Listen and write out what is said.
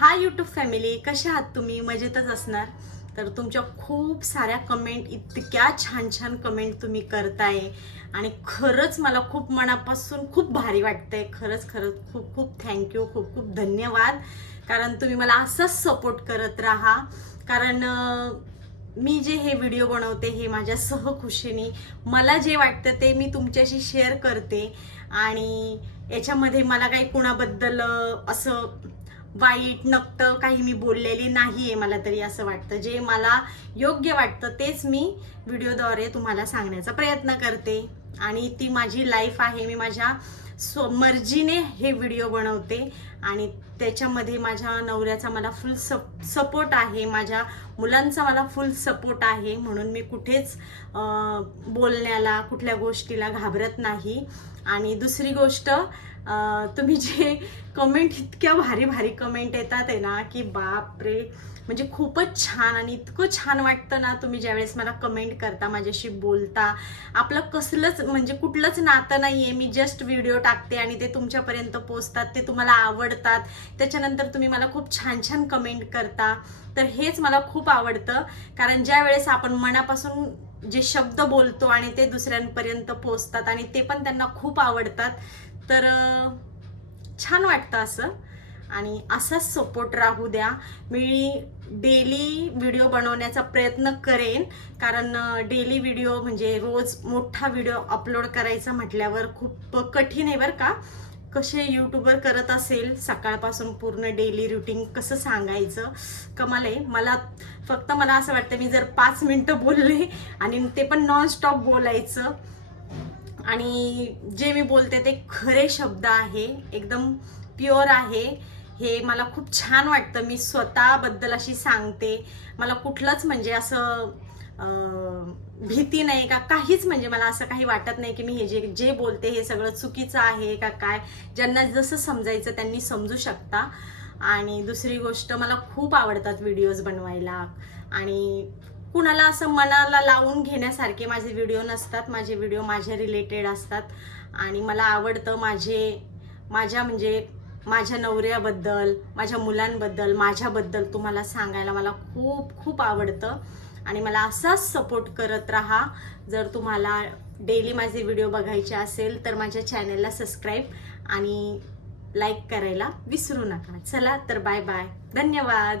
Hi YouTube family, कशा आहात तुम्ही? मजेतच असणार. तर तुमच्या खूप साऱ्या कमेंट, इतक्या छान छान कमेंट तुम्ही करताय आणि खरंच मला खूप मनापासून खूप भारी वाटतंय. खरंच खरंच खूप खूप थँक्यू, खूप खूप धन्यवाद. कारण तुम्ही मला असंच सपोर्ट करत राहा. कारण मी जे हे व्हिडिओ बनवते हे माझ्या सहखुशीने मला जे वाटतं ते मी तुमच्याशी शेअर करते. आणि याच्यामध्ये मला काही कुणाबद्दल असं वाईट नकटं काही मी बोललेली नाहीये. मला तरी असं वाटतं जे मला योग्य वाटतं तेच मी व्हिडिओद्वारे तुम्हाला सांगण्याचा प्रयत्न करते. आणि ती माझी लाईफ आहे. मी माझ्या मर्जीने हे व्हिडिओ बनवते आणि त्याच्यामध्ये माझ्या नवऱ्याचा मला फुल सपोर्ट आहे, माझ्या मुलांचा मला फुल सपोर्ट आहे. म्हणून मी कुठेच बोलण्याला, कुठल्या गोष्टीला घाबरत नाही. आणि दुसरी गोष्ट, तुम्ही जे कमेंट, इतक्या भारी भारी कमेंट येतात आहे ना की बाप रे, म्हणजे खूपच छान. आणि इतकं छान वाटतं ना तुम्ही ज्यावेळेस मला कमेंट करता, माझ्याशी बोलता. आपलं कसलंच म्हणजे कुठलंच नातं नाही आहे. मी जस्ट व्हिडिओ टाकते आणि ते तुमच्यापर्यंत पोचतात, ते तुम्हाला आवडतात. त्याच्यानंतर तुम्ही मला खूप छान छान कमेंट करता. तर हेच मला खूप आवडतं. कारण ज्या वेळेस आपण मनापासून जे शब्द बोलतो आणि ते दुसऱ्यांपर्यंत पोचतात आणि ते पण त्यांना खूप आवडतात, तर छान वाटतं असं. आणि असाच सपोर्ट राहू द्या. मी डेली व्हिडिओ बनवण्याचा प्रयत्न करेन. कारण डेली व्हिडिओ म्हणजे रोज मोठा व्हिडिओ अपलोड करायचा म्हटल्यावर खूप कठीण आहे बरं का. कसे यूट्यूबर करत असेल सकाळपासून पूर्ण डेली रुटीन कसं सांगायचं, कमाल आहे. मला असं वाटतं मी जर 5 मिनिटं बोलले आणि ते पण नॉनस्टॉप बोलायचं आणि जे मी बोलते ते खरे शब्द आहे, एकदम प्युअर आहे. हे मला खूप छान वाटतं. मी स्वतःबद्दल अशी सांगते. मला कुठलंच म्हणजे असं भीती नाही का काहीच, म्हणजे मला असं काही वाटत नाही की मी हे जे बोलते हे सगळं चुकीचं आहे का काय. ज्यांना जसं समजायचं त्यांनी समजू शकता. आणि दुसरी गोष्ट, मला खूप आवडतात व्हिडिओज बनवायला. आणि कुणाला असं मनाला लावून घेण्यासारखे माझे व्हिडिओ नसतात. माझे व्हिडिओ माझ्या रिलेटेड असतात. आणि मला आवडतं माझ्या नवऱ्याबद्दल, माझ्या मुलांबद्दल, माझ्याबद्दल तुम्हाला सांगायला मला खूप खूप आवडतं. आणि मला असाच सपोर्ट करत राहा. जर तुम्हाला डेली माझे व्हिडिओ बघायचे असेल तर माझ्या चॅनलला सबस्क्राईब आणि लाईक करायला विसरू नका. चला तर बाय बाय, धन्यवाद.